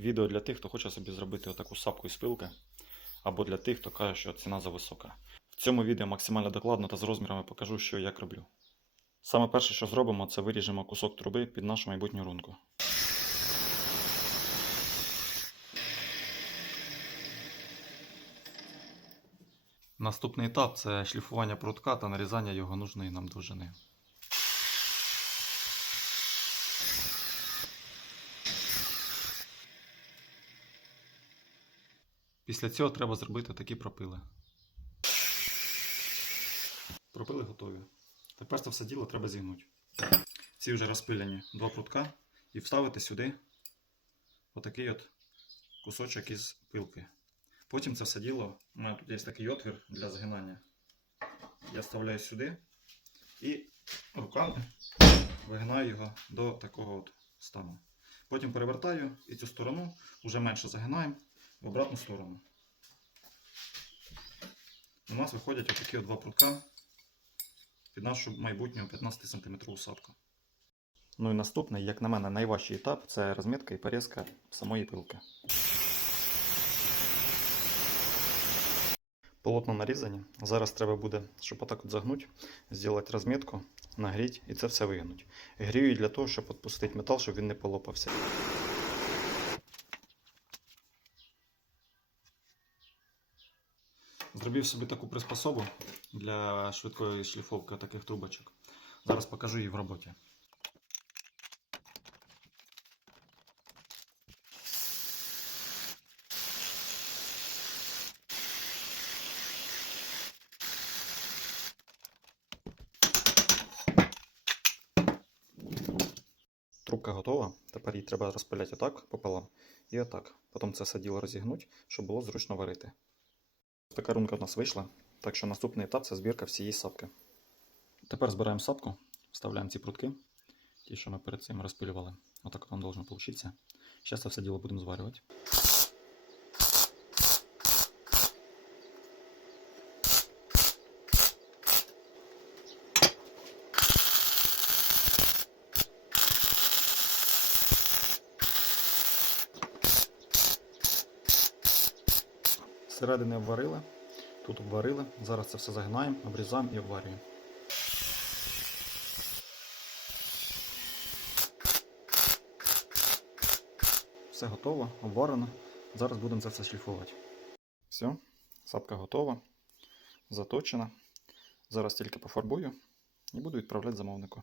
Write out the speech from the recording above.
Відео для тих, хто хоче собі зробити отаку сапку із пилки, або для тих, хто каже, що ціна зависока. В цьому відео максимально докладно та з розмірами покажу, що і як роблю. Саме перше, що зробимо, це виріжемо кусок труби під нашу майбутню рунку. Наступний етап це шліфування прутка та нарізання його нужної нам довжини. Після цього треба зробити такі пропили. Пропили готові. Тепер це все діло треба зігнути. Ці вже розпилені два прутка і вставити сюди отакий от кусочок із пилки. Потім це все діло, у мене тут є такий отвір для згинання. Я вставляю сюди і руками вигинаю його до такого от стану. Потім перевертаю і цю сторону вже менше загинаємо в обратну сторону. У нас виходять отакі от два прутка під нашу майбутню 15 см садку. Ну і наступний, як на мене, найважчий етап це розмітка і порізка самої пилки. Полотно нарізані. Зараз треба буде, щоб отак от загнути, зробити розмітку, нагріти і це все вигнути. Грію для того, щоб відпустити метал, щоб він не полопався. Зробив собі таку приспособу для швидкої шліфовки таких трубочок. Зараз покажу її в роботі. Трубка готова. Тепер її треба розпиляти отак пополам і отак. Потім це все діло розігнути, щоб було зручно варити. Така рунка в нас вийшла. Так що наступний етап це збірка всієї сапки. Тепер збираємо сапку, вставляємо ці прутки, ті, що ми перед цим розпилювали. Отак воно должно получитися. Зараз це все діло будемо зварювати. Зсередини обварили, тут обварили. Зараз це все загинаємо, обрізаємо і обварюємо. Все готово, обварено. Зараз будемо це все шліфувати. Все, сапка готова, заточена. Зараз тільки пофарбую і буду відправляти замовнику.